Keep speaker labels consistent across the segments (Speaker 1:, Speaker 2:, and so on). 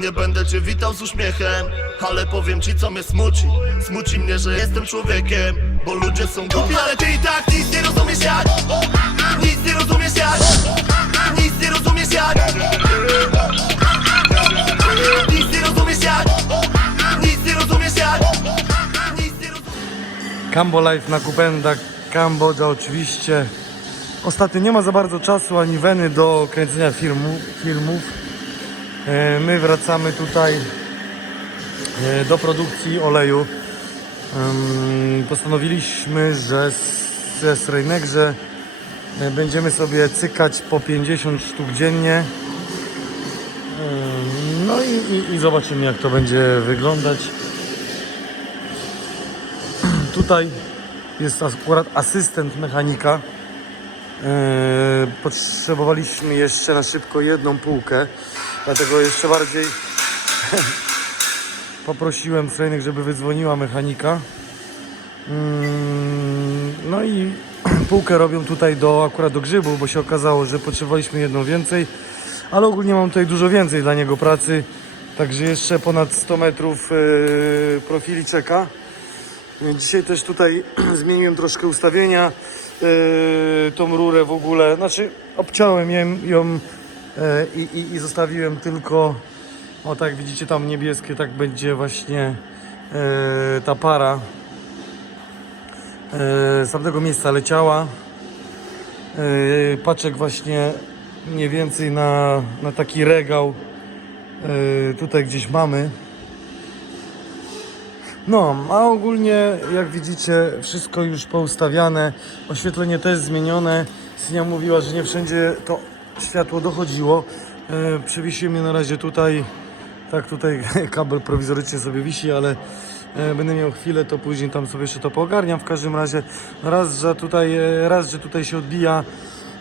Speaker 1: Nie będę cię witał z uśmiechem Ale powiem ci co mnie smuci. Smuci mnie, że jestem człowiekiem Bo ludzie są głupi, ale ty i tak nic nie rozumiesz jak. Nic nie rozumiesz jak. Nic nie rozumiesz jak. Nic nie rozumiesz jak. Nie rozumiesz
Speaker 2: Cambo Life na Kupenda, Kambodża oczywiście. Ostatnio nie ma za bardzo czasu ani weny do kręcenia filmu, filmów. E, My wracamy tutaj e, do produkcji oleju. Postanowiliśmy, że ze Srejnegrze e, będziemy sobie cykać po 50 sztuk dziennie. No i, i, i zobaczymy jak to będzie wyglądać. Tutaj jest akurat asystent mechanika. Potrzebowaliśmy jeszcze na szybko jedną półkę, dlatego jeszcze bardziej poprosiłem Srejnek, żeby wydzwoniła mechanika. Mm, No i półkę robią tutaj do akurat do grzybów, bo się okazało, że potrzebowaliśmy jedną więcej, ale ogólnie mam tutaj dużo więcej dla niego pracy, także jeszcze ponad 100 metrów eee, profili czeka. Dzisiaj też tutaj zmieniłem troszkę ustawienia, yy, tą rurę w ogóle, znaczy obciąłem ją, i, i, i zostawiłem tylko, o tak widzicie tam niebieskie, tak będzie właśnie yy, ta para yy, z tamtego miejsca leciała. Paczek właśnie mniej więcej na, na taki regał tutaj gdzieś mamy. No, a ogólnie jak widzicie wszystko już poustawiane, oświetlenie też zmienione. Synia mówiła, że nie wszędzie to światło dochodziło. E, Przewiesiłem je na razie tutaj, tak tutaj kabel prowizorycznie sobie wisi, ale e, będę miał chwilę, to później tam sobie jeszcze to poogarniam. W każdym razie raz, że tutaj, e, raz, że tutaj się odbija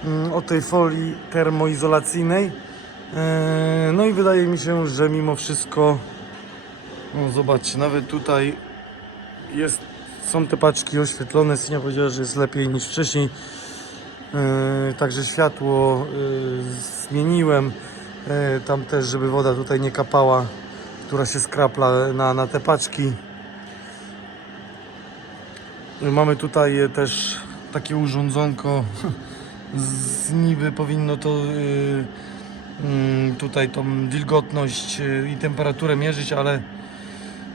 Speaker 2: mm, od tej folii termoizolacyjnej. E, No i wydaje mi się, że mimo wszystko no zobaczcie, nawet tutaj jest, są te paczki oświetlone. Synia powiedziała, że jest lepiej niż wcześniej. Yy, także światło yy, zmieniłem. Yy, tam też, żeby woda tutaj nie kapała, która się skrapla na, na te paczki. Mamy tutaj też takie urządzonko. Z niby powinno to mm, tutaj tą wilgotność i temperaturę mierzyć, ale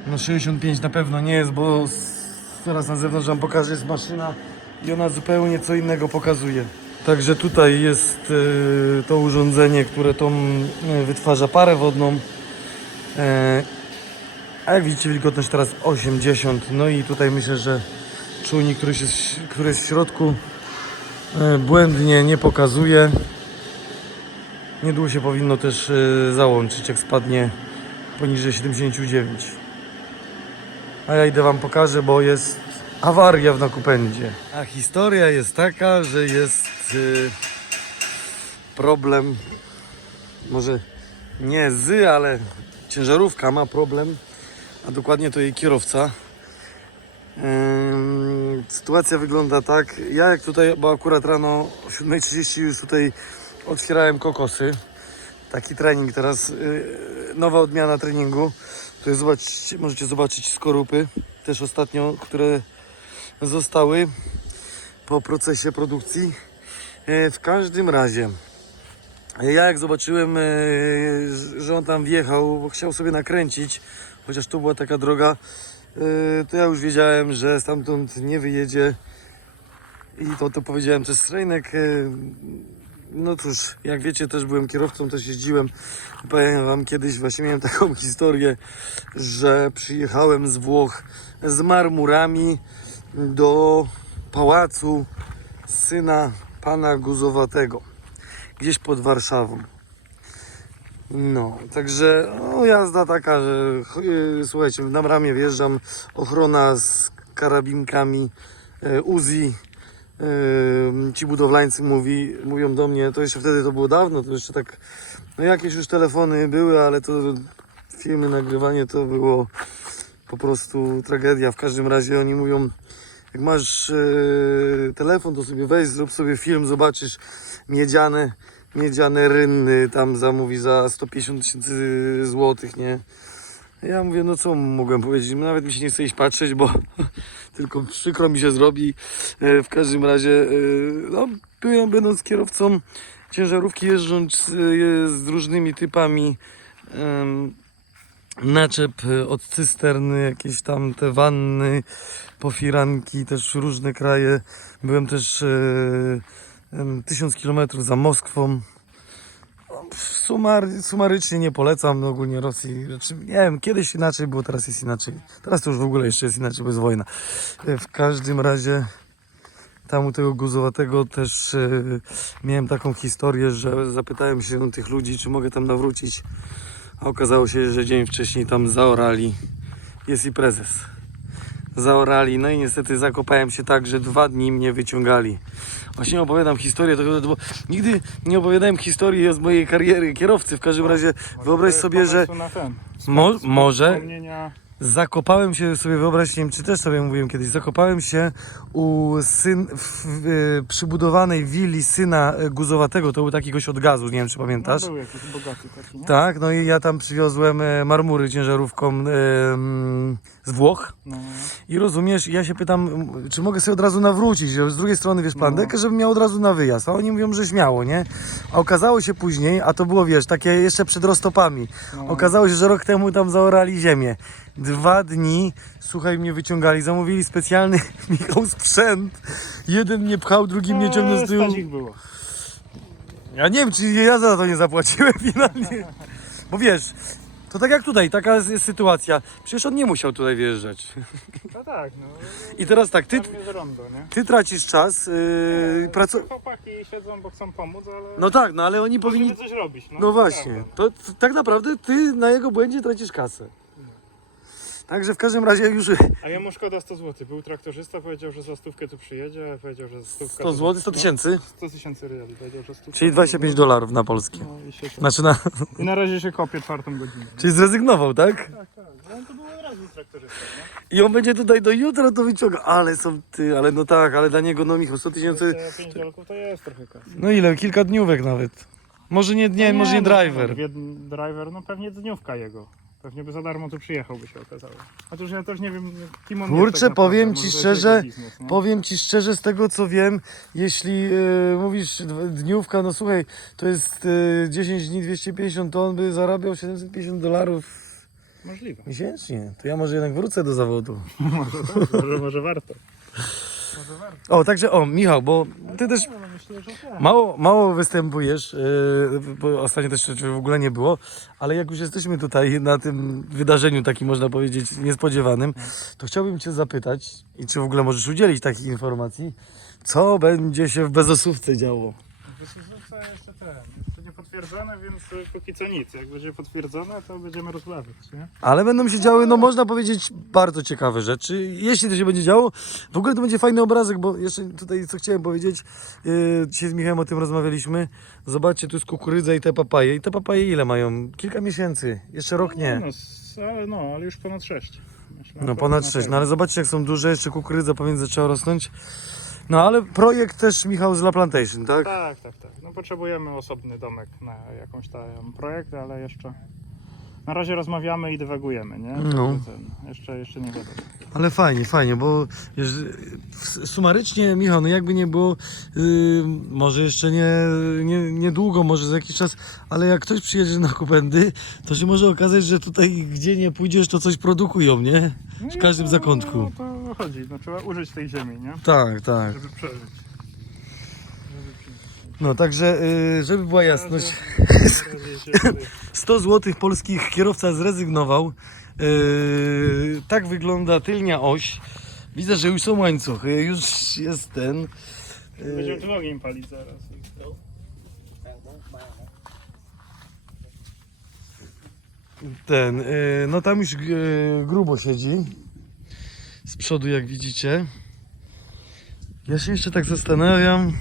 Speaker 2: no 65 na pewno nie jest, bo zaraz na zewnątrz wam pokażę, jest maszyna i ona zupełnie co innego pokazuje. Także tutaj jest e, to urządzenie, które tą e, wytwarza parę wodną. E, a jak widzicie wilgotność teraz 80. No i tutaj myślę, że czujnik, który, się, który jest w środku błędnie nie pokazuje. Niedługo się powinno też załączyć, jak spadnie poniżej 79. A ja idę wam pokażę, bo jest awaria w Nakupędzie. A historia jest taka, że jest y, problem, może nie z, ale ciężarówka ma problem, a dokładnie to jej kierowca. Ym, sytuacja wygląda tak, ja jak tutaj, bo akurat rano o 7.30 już tutaj otwierałem kokosy. Taki trening teraz, y, nowa odmiana treningu. Tutaj zobaczcie, możecie zobaczyć skorupy, też ostatnio, które zostały po procesie produkcji. E, W każdym razie, ja jak zobaczyłem, e, że on tam wjechał, bo chciał sobie nakręcić, chociaż tu była taka droga, e, to ja już wiedziałem, że stamtąd nie wyjedzie. I to, to powiedziałem przez Strejnek. No cóż, jak wiecie, też byłem kierowcą, też jeździłem. Powiem wam, kiedyś właśnie miałem taką historię, że przyjechałem z Włoch z marmurami do pałacu syna pana Guzowatego, gdzieś pod Warszawą. No, także no, jazda taka, że ch- słuchajcie, na ramię wjeżdżam, ochrona z karabinkami e, Uzi. e, Ci budowlańcy mówi, mówią do mnie, to jeszcze wtedy to było dawno, to jeszcze tak, no jakieś już telefony były, ale to filmy, nagrywanie to było po prostu tragedia. W każdym razie oni mówią, jak masz e, telefon, to sobie weź, zrób sobie film, zobaczysz miedziane miedziane rynny tam zamówi za 150 tysięcy złotych, nie? Ja mówię, no co mogłem powiedzieć, nawet mi się nie chce iść patrzeć, bo tylko przykro mi się zrobi. E, W każdym razie, e, no, byłem będąc kierowcą ciężarówki, jeżdżąc z różnymi typami naczep e, od cysterny, jakieś tam te wanny, pofiranki, też różne kraje. Byłem też em, tysiąc kilometrów za Moskwą. No, Sumar, sumarycznie nie polecam ogólnie Rosji. Znaczy, nie wiem, kiedyś inaczej było, teraz jest inaczej. Teraz to już w ogóle jeszcze jest inaczej, bo jest wojna. E, W każdym razie tam u tego guzowatego też e, miałem taką historię, że zapytałem się tych ludzi, czy mogę tam nawrócić. A okazało się, że dzień wcześniej tam zaorali. Jest i prezes. Zaorali, no i niestety zakopałem się tak, że dwa dni mnie wyciągali. Właśnie opowiadam historię, to, bo nigdy nie opowiadałem historii z mojej kariery kierowcy. W każdym razie wyobraź sobie, że. Mo- może-. Zakopałem się sobie, wyobraź, nie wiem, czy też sobie mówiłem kiedyś, zakopałem się u syn, w, w, przybudowanej willi syna e, guzowatego, to był taki gość od gazu, nie wiem, czy pamiętasz.
Speaker 3: No, był jakiś bogaty taki, nie?
Speaker 2: Tak, no i ja tam przywiozłem e, marmury ciężarówką e, z Włoch
Speaker 3: No,
Speaker 2: i rozumiesz, ja się pytam, czy mogę sobie od razu nawrócić, że z drugiej strony wiesz, plandekę, żebym miał od razu na wyjazd, a oni mówią, że śmiało, nie? A okazało się później, a to było, wiesz, takie jeszcze przed roztopami,
Speaker 3: no.
Speaker 2: okazało się, że rok temu tam zaorali ziemię. Dwa dni, słuchaj, mnie wyciągali, zamówili specjalny Michał sprzęt, jeden mnie pchał, drugi mnie ciągnął z tyłu.
Speaker 3: Ich było.
Speaker 2: Ja nie wiem, czy ja za to nie zapłaciłem finalnie. Bo wiesz, to tak jak tutaj, taka jest jest sytuacja. Przecież on nie musiał tutaj wjeżdżać.
Speaker 3: No tak, no.
Speaker 2: I teraz tak, ty,
Speaker 3: Tam jest rondo, nie?
Speaker 2: ty tracisz czas, yy, pracu...
Speaker 3: Chłopaki siedzą, bo chcą pomóc, ale
Speaker 2: No tak, no ale oni
Speaker 3: powinni coś robić. No,
Speaker 2: No właśnie, to, to tak naprawdę ty na jego błędzie tracisz kasę. Także w każdym razie już
Speaker 3: A ja mu szkoda 100 zł. Był traktorzysta, powiedział, że za stówkę tu przyjedzie, powiedział, że stówka...
Speaker 2: 100 zł, 100 tysięcy,
Speaker 3: No, 100 tysięcy reali, powiedział, że stówka...
Speaker 2: czyli 25 dolarów na polskie.
Speaker 3: No i się to...
Speaker 2: Znaczy na...
Speaker 3: I na razie się kopie czwartą godzinę.
Speaker 2: Czyli zrezygnował, tak?
Speaker 3: Tak, tak. No to był od razu traktorzysta, nie?
Speaker 2: I on będzie tutaj do jutra to wyciąga. Ale są ty, ale no tak, ale dla niego no Michał 100 tysięcy...
Speaker 3: 5 dolków to jest trochę kasy.
Speaker 2: No ile? Kilka dniówek nawet. Może nie, nie, może nie
Speaker 3: no,
Speaker 2: driver.
Speaker 3: Dwie, driver, no pewnie dniówka jego. Pewnie by za darmo tu przyjechał, by się okazało. Chociaż ja też nie wiem, kim on jest
Speaker 2: Kurczę,
Speaker 3: tak naprawdę.
Speaker 2: powiem
Speaker 3: Może
Speaker 2: ci
Speaker 3: to jest
Speaker 2: szczerze,
Speaker 3: jego biznes, nie?
Speaker 2: Powiem ci szczerze, z tego co wiem, jeśli e, mówisz dniówka, no słuchaj, to jest e, 10 dni 250, to on by zarabiał 750 dolarów
Speaker 3: Możliwe.
Speaker 2: miesięcznie. To ja może jednak wrócę do zawodu.
Speaker 3: tak, może, może warto.
Speaker 2: O, także o, Michał, bo ty też mało, mało występujesz, e, bo ostatnio też w ogóle nie było, ale jak już jesteśmy tutaj na tym wydarzeniu, takim można powiedzieć niespodziewanym, to chciałbym cię zapytać, i czy w ogóle możesz udzielić takich informacji, co będzie się w Bezosówce działo?
Speaker 3: Ten, jeszcze nie potwierdzone, więc y, póki co nic. Jak będzie potwierdzone, to będziemy rozmawiać, nie?
Speaker 2: Ale będą się działy, no można powiedzieć, bardzo ciekawe rzeczy. Jeśli to się będzie działo, w ogóle to będzie fajny obrazek, bo jeszcze tutaj co chciałem powiedzieć, yy, dzisiaj z Michałem o tym rozmawialiśmy. Zobaczcie, tu jest kukurydza i te papaje. I te papaje ile mają? Kilka miesięcy, jeszcze rok nie.
Speaker 3: No, s- ale no, ale już ponad 6. Myślę,
Speaker 2: No ponad
Speaker 3: na
Speaker 2: 6, no ale zobaczcie jak są duże, jeszcze kukurydza pomiędzy zaczęła rosnąć. No ale projekt też Michał z La Plantation, tak?
Speaker 3: Tak, tak, tak. No potrzebujemy osobny domek na jakąś tam projekt, ale jeszcze na razie rozmawiamy i dywagujemy, nie?
Speaker 2: No.
Speaker 3: Ten, jeszcze, jeszcze nie wiadomo.
Speaker 2: Ale fajnie, fajnie, bo sumarycznie, Michał, no jakby nie było, yy, może jeszcze nie, nie, niedługo, może za jakiś czas, ale jak ktoś przyjedzie na Kupendy, to się może okazać, że tutaj gdzie nie pójdziesz, to coś produkują, nie?
Speaker 3: No
Speaker 2: W każdym zakątku.
Speaker 3: No to chodzi, no trzeba użyć tej ziemi, nie?
Speaker 2: Tak, tak.
Speaker 3: Żeby przeżyć. Żeby przeżyć.
Speaker 2: No także, yy, żeby była jasność,
Speaker 3: Na razie się tutaj-
Speaker 2: 100 zł polskich kierowca zrezygnował. Yy, tak wygląda tylnia oś. Widzę, że już są łańcuchy, już jest ten. Yy,
Speaker 3: Będziemy tu ogień palić zaraz.
Speaker 2: Ten, y, no tam już y, grubo siedzi. Z przodu, jak widzicie. Ja się jeszcze tak zastanawiam.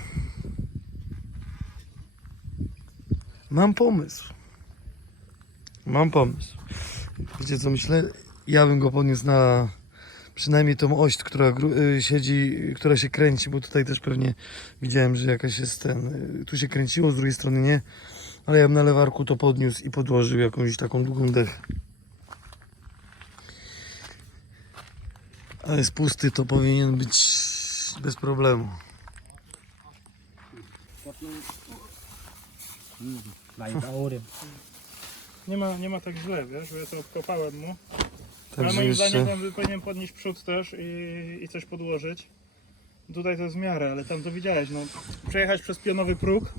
Speaker 2: Mam pomysł. Mam pomysł. Wiecie co myślę? Ja bym go podniósł na przynajmniej tą oś, która y, siedzi, która się kręci, bo tutaj też pewnie widziałem, że jakaś jest ten, y, tu się kręciło, z drugiej strony nie, ale ja bym na lewarku to podniósł i podłożył jakąś taką długą dechę. Ale jest pusty, to powinien być bez problemu.
Speaker 3: Nie ma, nie ma tak źle, wiesz, bo ja to obkopałem mu. Ale
Speaker 2: Także
Speaker 3: moim
Speaker 2: jeszcze...
Speaker 3: zdaniem tam by powinien podnieść przód też i, i coś podłożyć. Tutaj to jest w miarę, ale tam to widziałeś, no. Przejechać przez pionowy próg.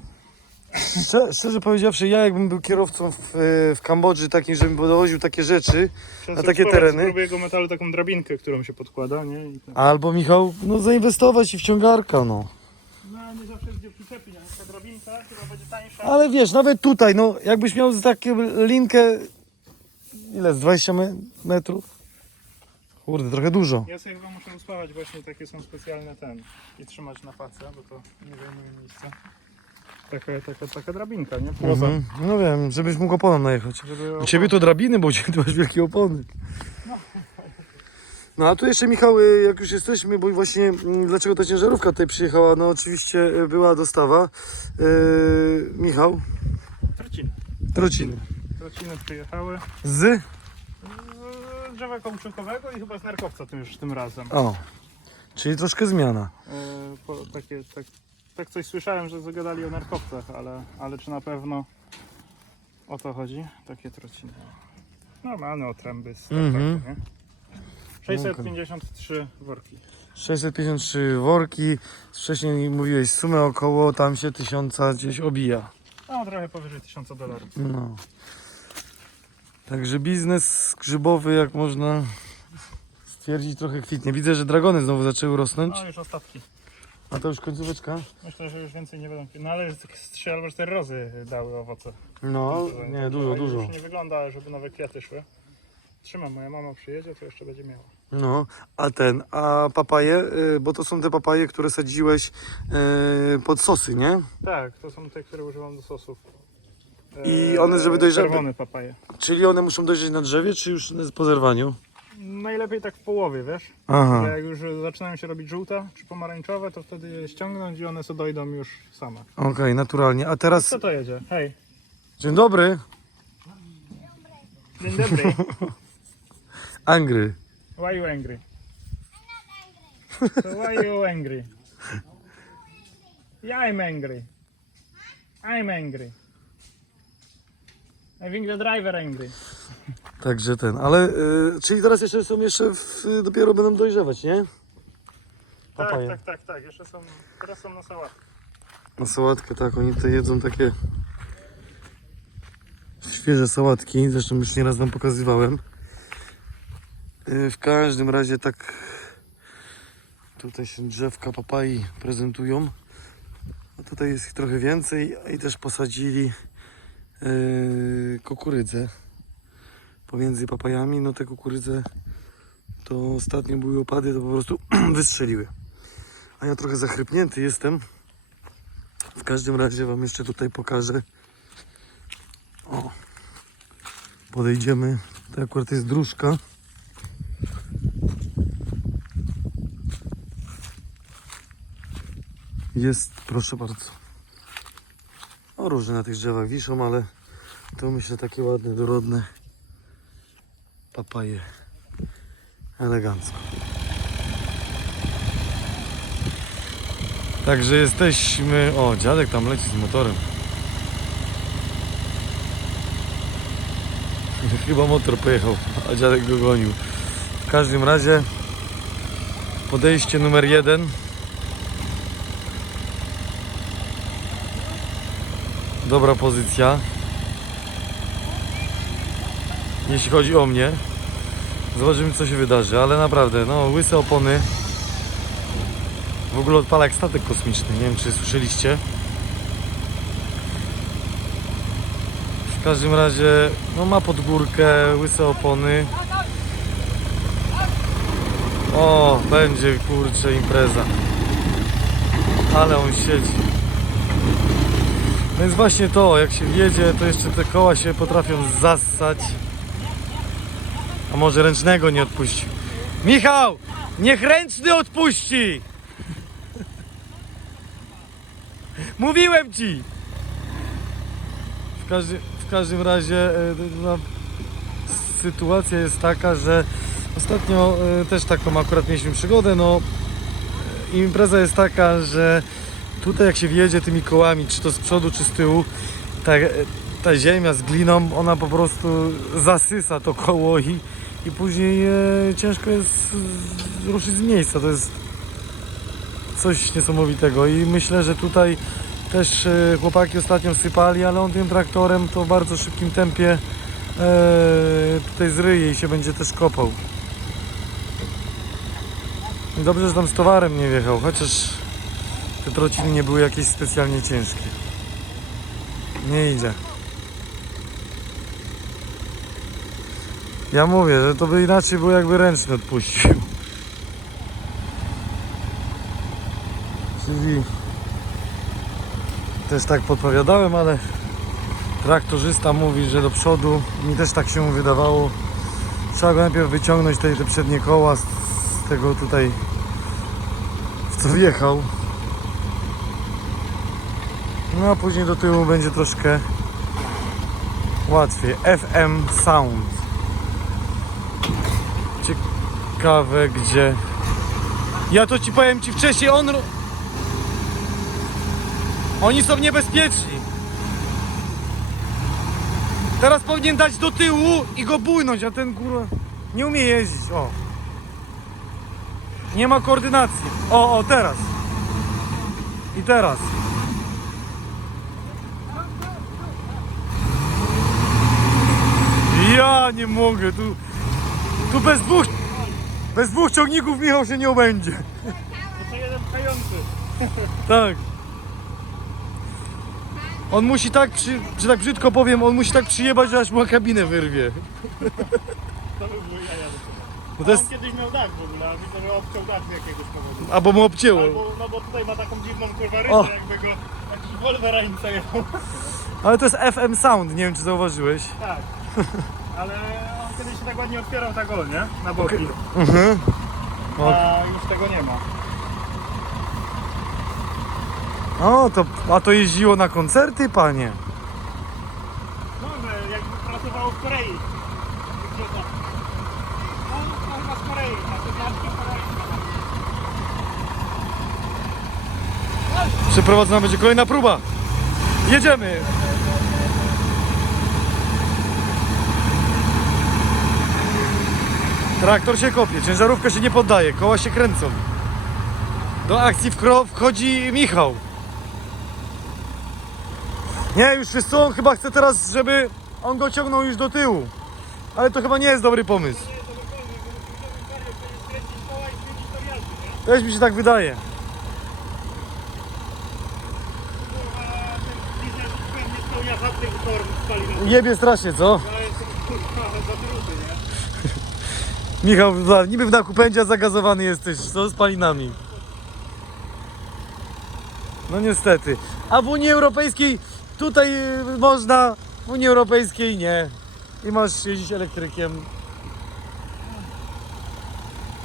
Speaker 2: Szczerze, szczerze powiedziawszy, ja jakbym był kierowcą w, w Kambodży takim, żebym dowoził takie rzeczy,
Speaker 3: Trzeba
Speaker 2: A
Speaker 3: sobie
Speaker 2: takie tereny?
Speaker 3: Z grubego metalu taką drabinkę, którą się podkłada, nie? I tak.
Speaker 2: albo Michał, no zainwestować i wciągarka, no.
Speaker 3: No nie zawsze gdzie przyczepić, a ta drabinka chyba będzie tańsza.
Speaker 2: Ale wiesz, nawet tutaj, no jakbyś miał taką linkę, ile, z 20 me- metrów? Kurde, trochę dużo.
Speaker 3: Ja sobie chyba muszę uspawać właśnie takie są specjalne ten i trzymać na pace, bo to nie zajmuje miejsca. Taka, taka, taka drabinka, nie? Płoza.
Speaker 2: Mhm. No wiem, żebyś mógł oponą najechać.
Speaker 3: Żeby
Speaker 2: U ciebie to drabiny, bo u ciebie ty masz wielkie opony. No a tu jeszcze Michał, y, jak już jesteśmy, bo właśnie mm, dlaczego ta ciężarówka tutaj przyjechała? No oczywiście y, była dostawa. Yy, Michał,
Speaker 3: Trociny.
Speaker 2: trociny.
Speaker 3: Trociny przyjechały
Speaker 2: Z?
Speaker 3: z drzewa kauczukowego i chyba z nerkowca tym już tym razem.
Speaker 2: O, czyli troszkę zmiana.
Speaker 3: Po, takie, tak, tak coś słyszałem, że zagadali o narkowcach, ale, ale czy na pewno o to chodzi? Takie trociny. Normalne otręby z
Speaker 2: Mhm.
Speaker 3: tartaku, nie? 653 worki.
Speaker 2: 653 worki, wcześniej mówiłeś sumę około, tam się tysiąca gdzieś obija.
Speaker 3: No, trochę powyżej 1000 dolarów.
Speaker 2: No. Także biznes grzybowy, jak można stwierdzić, trochę kwitnie. Widzę, że dragony znowu zaczęły rosnąć,
Speaker 3: No, już ostatki.
Speaker 2: A to już końcóweczka.
Speaker 3: Myślę, że już więcej nie będą. No, ale z- z 3 albo 4 rozy dały owoce.
Speaker 2: No, nie, dużo,
Speaker 3: już
Speaker 2: dużo.
Speaker 3: nie wygląda, żeby nowe kwiaty szły. Trzymam, moja mama przyjedzie, to jeszcze będzie miała.
Speaker 2: No, a ten, a papaje, y, bo to są te papaje, które sadziłeś y, pod sosy, nie?
Speaker 3: Tak, to są te, które używam do sosów.
Speaker 2: I one, żeby dojrzały-
Speaker 3: Czerwone papaje.
Speaker 2: Czyli one muszą dojrzeć na drzewie, czy już po zerwaniu?
Speaker 3: Najlepiej tak w połowie, wiesz?
Speaker 2: Aha.
Speaker 3: Że jak już zaczynają się robić żółte czy pomarańczowe, to wtedy je ściągnąć i one sobie dojdą już same.
Speaker 2: Okej, naturalnie. A teraz,
Speaker 3: Co to jedzie? Hej,
Speaker 2: dzień dobry,
Speaker 3: dzień dobry.
Speaker 2: Angry.
Speaker 3: Why you angry? So why you angry? Yeah, I'm angry. I'm angry. I think the driver angry.
Speaker 2: Także ten, ale, y, czyli teraz jeszcze są jeszcze, w, dopiero będą dojrzewać, nie?
Speaker 3: Tak,
Speaker 2: Papaje.
Speaker 3: tak, tak, tak. Jeszcze są, teraz są na sałatkę.
Speaker 2: Na sałatkę, tak, oni tutaj jedzą takie świeże sałatki, zresztą już nieraz wam pokazywałem. Yy, W każdym razie tak tutaj się drzewka papai prezentują. A tutaj jest ich trochę więcej i też posadzili yy, kukurydzę pomiędzy papajami. No te kukurydze to ostatnio były opady, to po prostu wystrzeliły. A ja trochę zachrypnięty jestem. W każdym razie Wam jeszcze tutaj pokażę. O, podejdziemy. To akurat jest dróżka. Jest, proszę bardzo. O, różne na tych drzewach wiszą, ale to myślę takie ładne, dorodne papaje. Elegancko. Także jesteśmy. O, dziadek tam leci z motorem. Chyba motor pojechał, a dziadek go gonił. W każdym razie podejście numer jeden. Dobra pozycja. Jeśli chodzi o mnie. Zobaczymy co się wydarzy, ale naprawdę, no łyse opony. W ogóle odpala jak statek kosmiczny, nie wiem czy słyszeliście. W każdym razie, no ma pod górkę, łyse opony. O, będzie kurczę impreza. Ale on siedzi. Więc właśnie to, jak się jedzie, to jeszcze te koła się potrafią zassać. A może ręcznego nie odpuścił. Michał, niech ręczny odpuści. Mówiłem ci. W, każdy, w każdym razie e, no, sytuacja jest taka, że ostatnio e, też taką akurat mieliśmy przygodę. No, e, impreza jest taka, że tutaj jak się wjedzie tymi kołami, czy to z przodu, czy z tyłu, ta, ta ziemia z gliną, ona po prostu zasysa to koło i, i później e, ciężko jest ruszyć z miejsca. To jest coś niesamowitego i myślę, że tutaj też e, chłopaki ostatnio sypali, ale on tym traktorem to w bardzo szybkim tempie e, tutaj zryje i się będzie też kopał. Dobrze, że tam z towarem nie wjechał, chociaż te trociny nie były jakieś specjalnie ciężkie. Nie idzie. Ja mówię, że to by inaczej było jakby ręczny odpuścił. Czyli też tak podpowiadałem, ale traktorzysta mówi, że do przodu, mi też tak się wydawało, trzeba go najpierw wyciągnąć te, te przednie koła z, z tego tutaj, w co wjechał. No a później do tyłu będzie troszkę łatwiej. FM Sound. Ciekawe gdzie. Ja to ci powiem ci wcześniej, on. Oni są niebezpieczni. Teraz powinien dać do tyłu i go bujnąć, a ten kurwa nie umie jeździć. O. Nie ma koordynacji. O, o, teraz. I teraz. Ja nie mogę, tu, tu bez dwóch, bez dwóch ciągników Michał się nie obędzie.
Speaker 3: To jeden pchający.
Speaker 2: Tak. On musi tak, przy, że tak brzydko powiem, on musi tak przyjebać, że aż mu kabinę wyrwie.
Speaker 3: To by było jaja.
Speaker 2: Bo
Speaker 3: To
Speaker 2: jest,
Speaker 3: On kiedyś miał dach w ogóle, a widzę, że obciął dach z jakiegoś powodu.
Speaker 2: albo mu obcięło.
Speaker 3: Albo, no bo tutaj ma taką dziwną kurwa rysę, jakby go jakiś wolverańca jechał.
Speaker 2: Ale to jest FM Sound, nie wiem czy zauważyłeś.
Speaker 3: Tak. Ale kiedyś się tak ładnie otwierał tak o, nie? Na boki.
Speaker 2: Mhm.
Speaker 3: A już tego nie ma.
Speaker 2: O, to, a to jeździło na koncerty, panie.
Speaker 3: No, ale jakby pracowało w Korei. Wygląda. No, to chyba z Korei, a to znaczki Korei.
Speaker 2: Przeprowadzona będzie kolejna próba. Jedziemy. Traktor się kopie, ciężarówka się nie poddaje, koła się kręcą. Do akcji wchodzi Michał. Nie, już co, on chyba chce teraz, żeby on go ciągnął już do tyłu. Ale to chyba nie jest dobry pomysł. Też mi się tak wydaje. Jebie strasznie, co?
Speaker 3: Ja jestem kurwa zatruty?
Speaker 2: Michał, niby w dachu pędzia zagazowany jesteś, co z palinami? No niestety. A w Unii Europejskiej tutaj y, można, w Unii Europejskiej nie. I masz jeździć elektrykiem.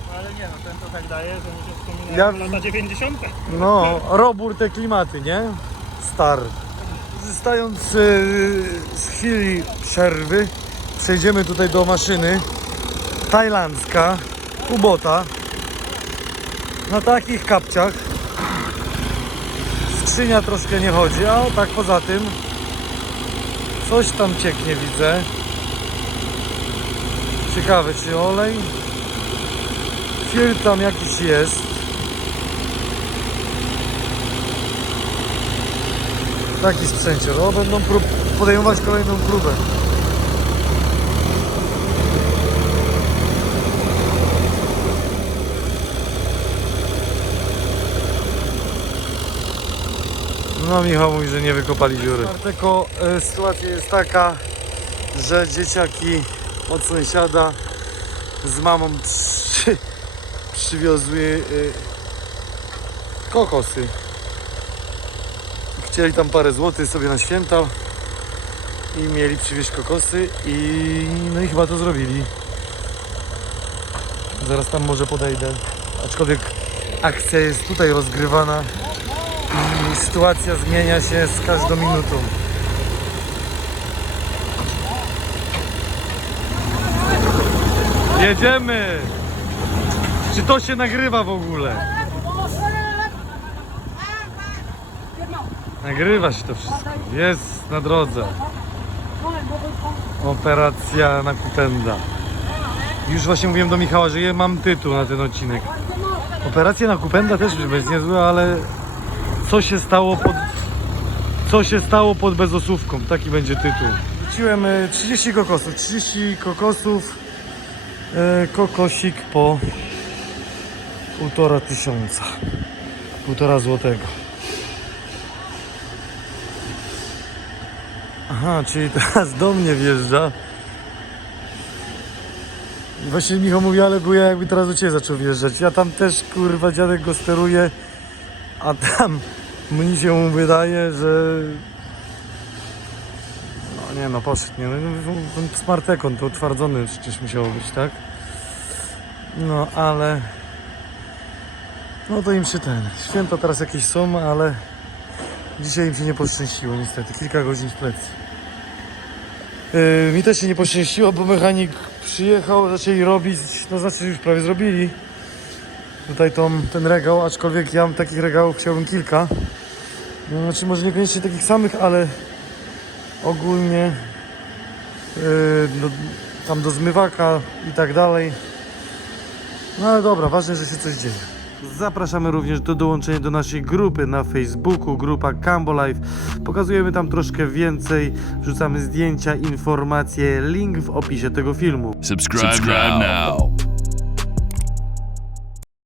Speaker 3: No ale nie, no ten to tak daje, że mi się wspominają
Speaker 2: Ja-
Speaker 3: lata 90.
Speaker 2: No, robór te klimaty, nie? Star. Zostając y, z chwili przerwy, przejdziemy tutaj do maszyny tajlandzka, Kubota, na takich kapciach. Skrzynia troszkę nie chodzi, a o tak poza tym coś tam cieknie widzę. Ciekawe czy olej. Filtr tam jakiś jest. Taki sprzęcior. O, będą podejmować kolejną próbę. No Michał mówi, że nie wykopali dziury. Tylko e, sytuacja jest taka, że dzieciaki od sąsiada z mamą przy, przywiozły e, kokosy. Chcieli tam parę złotych sobie na święta i mieli przywieźć kokosy i no i chyba to zrobili. Zaraz tam może podejdę. Aczkolwiek akcja jest tutaj rozgrywana sytuacja zmienia się z każdą minutą. Jedziemy! Czy to się nagrywa w ogóle? Nagrywa się to wszystko. Jest na drodze. Operacja na Kupenda. Już właśnie mówiłem do Michała, że mam tytuł na ten odcinek. Operacja na Kupenda też będzie niezłe, ale co się stało pod... Co się stało pod bezosówką? Taki będzie tytuł. Wróciłem e, 30 kokosów. 30 kokosów. E, kokosik po półtora tysiąca. Półtora złotego. Aha, czyli teraz do mnie wjeżdża. Właśnie Michał mówi, ale ja jakby teraz do Ciebie zaczął wjeżdżać. Ja tam też, kurwa, dziadek go steruje, a tam mi się wydaje, że... No nie no, poszedł, nie no, ten smartekon to utwardzony przecież musiało być, tak? No, ale... No to im się ten... Święta teraz jakieś są, ale... Dzisiaj im się nie poszczęściło niestety, kilka godzin w plecy. Yy, mi też się nie poszczęściło, bo mechanik przyjechał, zaczęli robić, no znaczy już prawie zrobili. Tutaj tą, ten regał, aczkolwiek ja mam takich regałów chciałbym kilka. No, znaczy może niekoniecznie takich samych, ale ogólnie yy, no, tam do zmywaka i tak dalej. No ale dobra, ważne, że się coś dzieje. Zapraszamy również do dołączenia do naszej grupy na Facebooku, grupa Cambo Life. Pokazujemy tam troszkę więcej, wrzucamy zdjęcia, informacje, link w opisie tego filmu.
Speaker 4: Subscribe, now.